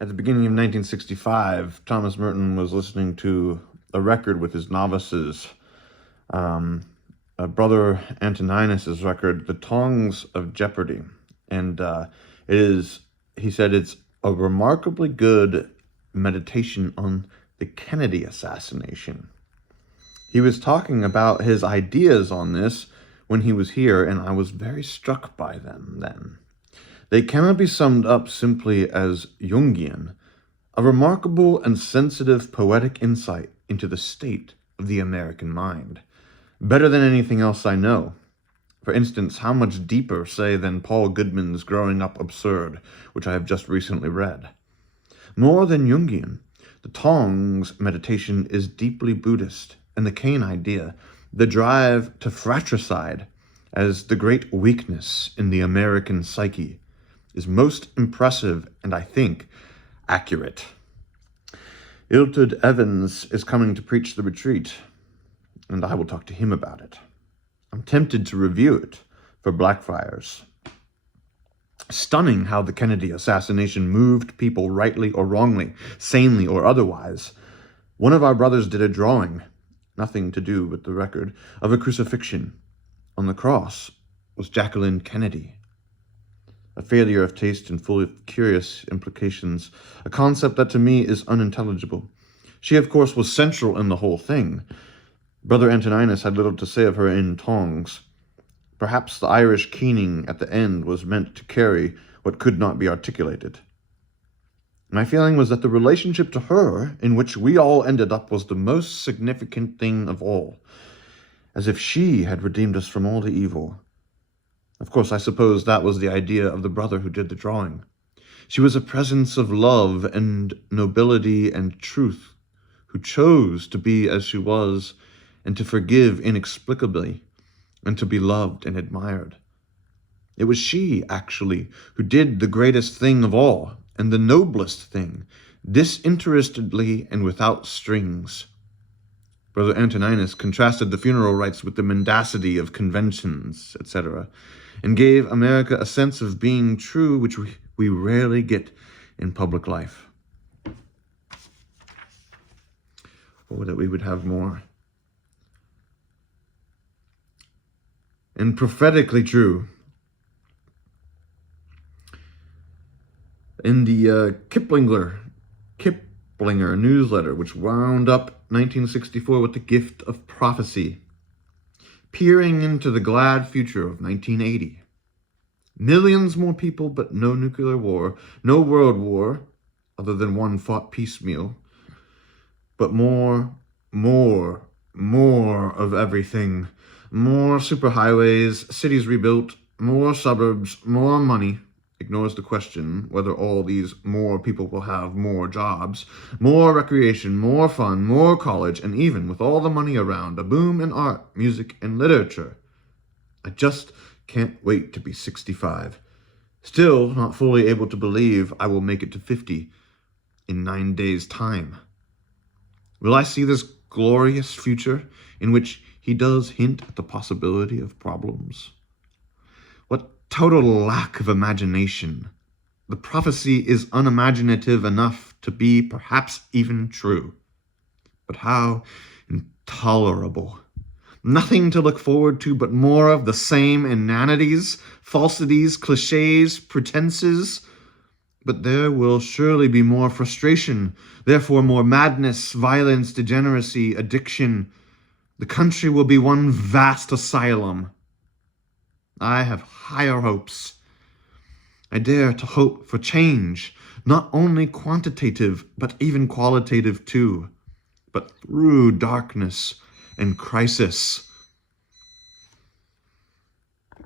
At the beginning of 1965, Thomas Merton was listening to a record with his novices, Brother Antoninus's record, The Tongs of Jeopardy. And he said it's a remarkably good meditation on the Kennedy assassination. He was talking about his ideas on this when he was here, and I was very struck by them then. They cannot be summed up simply as Jungian, a remarkable and sensitive poetic insight into the state of the American mind. Better than anything else I know. For instance, how much deeper, say, than Paul Goodman's Growing Up Absurd, which I have just recently read. More than Jungian, the Tongs meditation is deeply Buddhist, and the Cain idea, the drive to fratricide as the great weakness in the American psyche, is most impressive and, I think, accurate. Iltud Evans is coming to preach the retreat, and I will talk to him about it. I'm tempted to review it for Blackfriars. Stunning how the Kennedy assassination moved people rightly or wrongly, sanely or otherwise. One of our brothers did a drawing, nothing to do with the record, of a crucifixion. On the cross was Jacqueline Kennedy. A failure of taste and full of curious implications, a concept that to me is unintelligible. She, of course, was central in the whole thing. Brother Antoninus had little to say of her in Tongs. Perhaps the Irish keening at the end was meant to carry what could not be articulated. My feeling was that the relationship to her, in which we all ended up, was the most significant thing of all, as if she had redeemed us from all the evil. Of course, I suppose that was the idea of the brother who did the drawing. She was a presence of love and nobility and truth, who chose to be as she was and to forgive inexplicably and to be loved and admired. It was she, actually, who did the greatest thing of all and the noblest thing, disinterestedly and without strings. Brother Antoninus contrasted the funeral rites with the mendacity of conventions, etc., and gave America a sense of being true which we rarely get in public life. Oh, that we would have more. And prophetically true. In the Kiplinger newsletter, which wound up 1964 with the gift of prophecy, peering into the glad future of 1980. Millions more people, but no nuclear war, no world war, other than one fought piecemeal, but more of everything. More superhighways, cities rebuilt, more suburbs, more money. Ignores the question whether all these more people will have more jobs, more recreation, more fun, more college, and even with all the money around, a boom in art, music, and literature. I just can't wait to be 65. Still not fully able to believe I will make it to 50 in 9 days' time. Will I see this glorious future in which he does hint at the possibility of problems? What total lack of imagination. The prophecy is unimaginative enough to be perhaps even true. But how intolerable. Nothing to look forward to but more of the same inanities, falsities, cliches, pretenses. But there will surely be more frustration, therefore more madness, violence, degeneracy, addiction. The country will be one vast asylum. I have higher hopes. I dare to hope for change, not only quantitative, but even qualitative too. But through darkness and crisis,